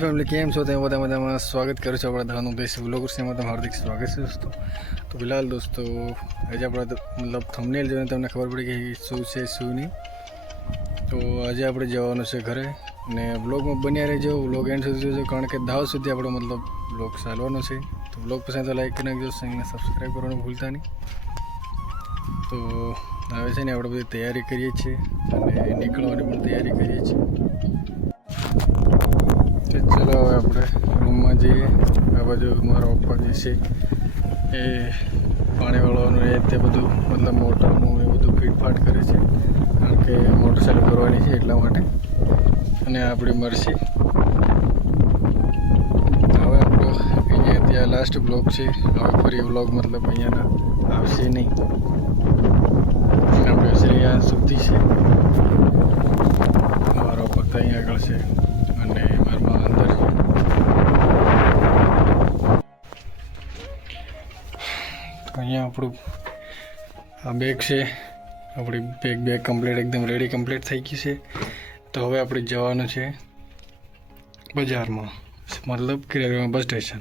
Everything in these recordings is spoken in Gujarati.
ફેમિલી કેમ છો? તમે બધા મજામાં સ્વાગત કરું છું આપણા ધાનું દેશ વ્લોગર્સમાં તમારું હાર્દિક સ્વાગત છે દોસ્તો. તો ફિલહાલ દોસ્તો, આજે આપણે મતલબ થંબનેલ જોઈને તમને ખબર પડી કે શું છે, શું નહીં. તો આજે આપણે જવાનું છે ઘરે ને વ્લોગમાં બન્યા રહેજો. વ્લોગ એન્ડ સુધી જોજો, કારણ કે દાવ સુધી આપણો મતલબ વ્લોગ ચાલવાનો છે. તો વ્લોગ પસંદ તો લાઈક કરી નાખજો ચેનલને સબસ્ક્રાઈબ કરવાનું ભૂલતા નહીં. તો હવે છે ને આપણે બધી તૈયારી કરીએ છીએ અને નીકળવાની પણ તૈયારી કરીએ છીએ. ચલો હવે આપણે રૂમમાં જઈએ. આ બાજુ મારો પપ્પા જે છે, એ પાણીવાળાનું એ તે બધું, મતલબ મોટરનું એ બધું ફીટફાટ કરે છે. કારણ કે મોટર ચાલુ કરવાની છે એટલા માટે. અને આપણી મરસી. હવે આપણો અહીંયા ત્યાં લાસ્ટ બ્લોગ છે. હવે ફરી બ્લોગ મતલબ અહીંયાના આવશે નહીં. આપણે અહીંયા સુધી છે. મારો પપ્પા અહીંયા આગળ છે. આપણું આ બેગ છે. આપણી બેગ બેગ કમ્પ્લીટ એકદમ રેડી કમ્પ્લીટ થઈ ગઈ છે. તો હવે આપણે જવાનું છે બજારમાં, મતલબ કે બસ સ્ટેશન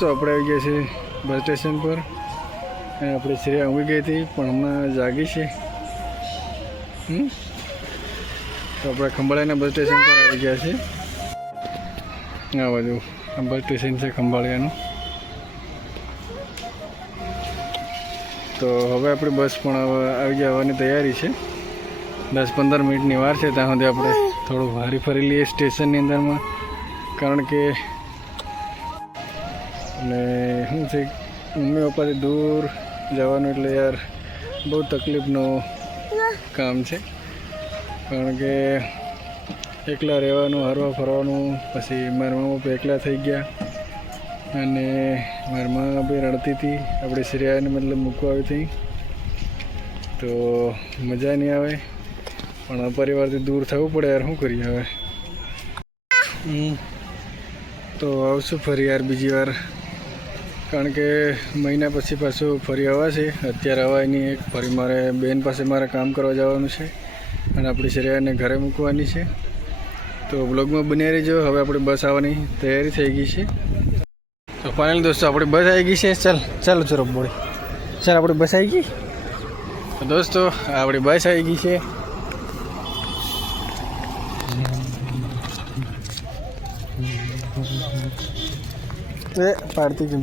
દોસ્તો આપણે આવી ગયા છે બસ સ્ટેશન પર. અને આપણે શ્રેયા ઊંઘી ગઈ હતી પણ હમણાં જાગી છે? તો આપણે ખંભાળિયાના બસ સ્ટેશન પર આવી ગયા છે આ બાજુ, આ બસ સ્ટેશન છે ખંભાળિયાનું. તો હવે આપણી બસ પણ આવી જવાની તૈયારી છે. દસ પંદર મિનિટની વાર છે ત્યાં સુધી આપણે થોડું વારી ફરી લઈએ સ્ટેશનની અંદરમાં. કારણ કે અને શું છે મમ્મી પપ્પાથી દૂર જવાનું એટલે યાર બહુ તકલીફનું કામ છે. કારણ કે એકલા રહેવાનું, હરવા ફરવાનું, પછી મારા મા પપ્પા એકલા થઈ ગયા. અને મારા મા બી રડતી હતી, આપણે શ્રેયાને મતલબ મૂકવા આવી હતી. તો મજા નહીં આવે. પણ આ પરિવારથી દૂર થવું પડે યાર, શું કરીએ હવે. તો આવશું ફરી યાર બીજી વાર. કારણ કે મહિના પછી પાછું ફરી છે. અત્યારે અવાયની એક ફરી મારે બેન પાસે મારે કામ કરવા જવાનું છે અને આપણી શ્રેયાને ઘરે મૂકવાની છે. તો બ્લોગમાં બની રહીજો. હવે આપણી બસ આવવાની તૈયારી થઈ ગઈ છે. તો ફાઇનલ દોસ્તો, આપણી બસ આવી ગઈ છે. ચાલ, ચાલો ચલો બોડી ચાલ, આપણી બસ આવી ગઈ? દોસ્તો, આપણી બસ આવી ગઈ છે. એ, પાડતી કેમ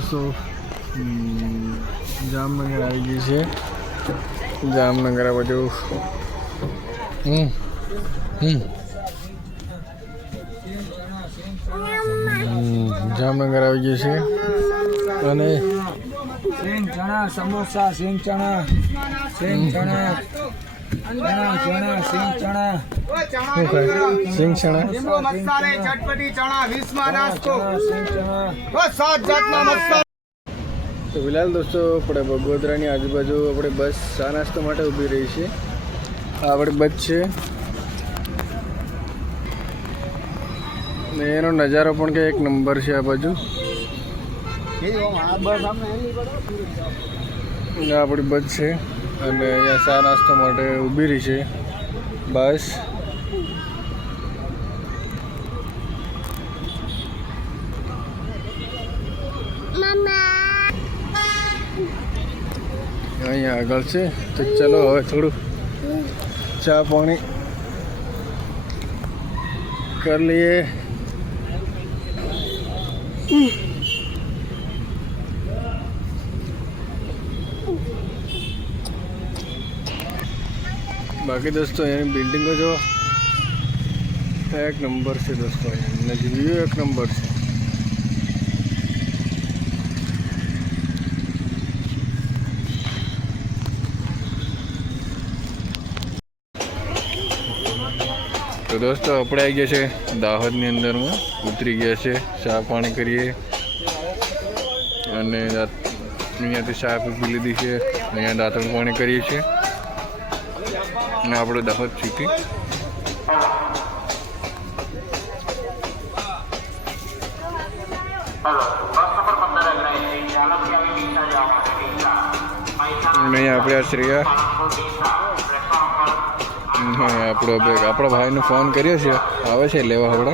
ફાઇનલી જામનગર આવી ગઈ છે. જામનગર આ બધું હમ હમ. જામનગર આવી ગયું છે. અને સિંગ ચણા સમોસા સિંગ ચણા ચણા ચણા. સિંગ ચણા. લીંબુ મસાલે ચટપટી ચણા વીસમાં નાસ્તો. સિંગ ચણા. ઓ સાત જાતના મસાલા તો ફિલહાલ દોસ્તો આપણે બગોદરાની આજુબાજુ આપણે બસ ચા નાસ્તો માટે ઊભી રહી છે આ આપણી બસ છે. ને એનો નજારો પણ કે એક નંબર છે આ બાજુ. આ આપણી બસ છે. અને અહીંયા ચા નાસ્તો માટે ઊભી રહી છે. બસ. અહીંયા આગળ છે. તો ચલો હવે થોડું ચા પાણી કરી લઈએ. બાકી દોસ્તો, એની બિલ્ડિંગો જો એક નંબર છે દોસ્તો અહીંયા વ્યૂ એક નંબર છે. તો દોસ્તો, આપણે આવી ગયા છે દાહોદની અંદરમાં. ઉતરી ગયા છે, ચા પાણી કરીએ. અને અહીંયાથી ચા પી લીધી છે. અહીંયા દાંતણ પાણી કરીએ છીએ. અને આપણે દાહોદ સિટી અને આપણે આ શ્રેયા. આપણો આપણો ભાઈને ફોન કર્યો છે આવે છે, લેવા આપણે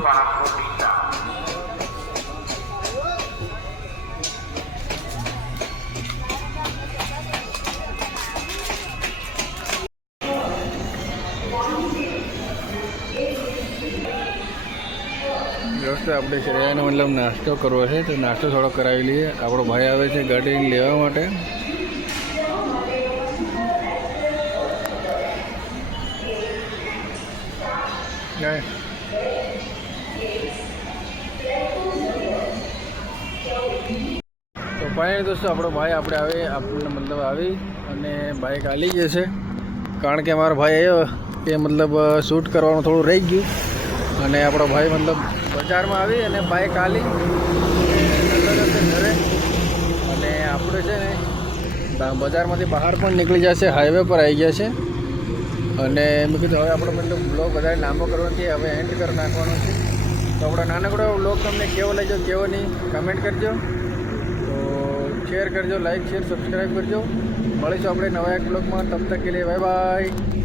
દોસ્તો આપણે શ્રેયાને મતલબ નાસ્તો કરવો છે, તો નાસ્તો થોડો કરાવી લઈએ. આપણો ભાઈ આવે છે ગાડી લેવા માટે. તો ભાઈ દોસ્તો, આપણો ભાઈ આપણે આવે, આપણને મતલબ આવી અને બાઇક હાલી ગયો છે. કારણ કે અમારો ભાઈ આવ્યો એ મતલબ શૂટ કરવાનું થોડું રહી ગયું. અને આપણો ભાઈ મતલબ બજારમાં આવી અને બાઇક આલી. ઘરે. અને આપણે છે ને બજારમાંથી બહાર પણ નીકળી જશે હાઈવે પર આવી ગયા છે. અને મેં કીધું, હવે આપણો મતલબ બ્લોગ વધારે લાંબો કરવાનો છે હવે એન્ડ કરી નાખવાનો છે. તો આપણો નાનકડો બ્લોગ તમને કેવો લાગ્યો, કેવો નહીં કમેન્ટ કરજો. તો શેર કરજો લાઈક શેર સબસ્ક્રાઈબ કરજો. મળીશું આપણે નવા એક બ્લોગમાં તબ તક કે લે બાય બાય